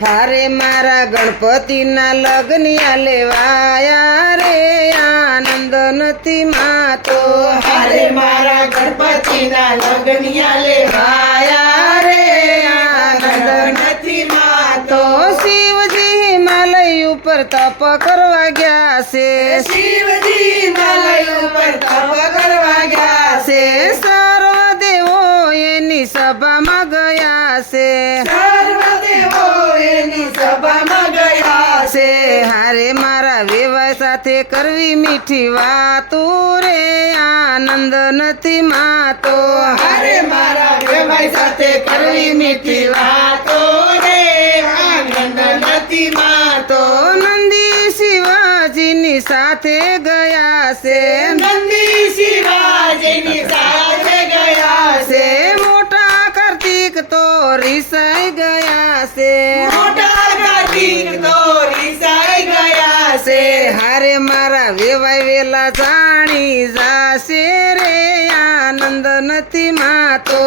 હારે મારા ગણપતિના લગ્ન લેવાયા રે આનંદ નથી માતો. હારે મારા ગણપતિના લગનિયા લેવાયા રે આનંદ નથી માતો. શિવજી હિમાલય ઉપર તપ કરવા ગયા છે. શિવજી માલય ઉપર તપ કરવા ગયા છે. સર્વ દેવો એની સભામાં ગયા છે. વેવાય સાથે કરવી મીઠી વાતો રે આનંદ નથી માતો. હારે મારા દેવાઈ સાથે કરવી મીઠી વાતો રે આનંદ નથી માતો. તો નંદી શિવાજીની સાથે ગયા છે. નંદી શિવાજીની સાથે ગયા છે. મોટા કાર્તિક તો રીસાઈ ગયા છે. મોટા મારા વેવાય વેલા જાણી જાશે રે આનંદ નથી માતો.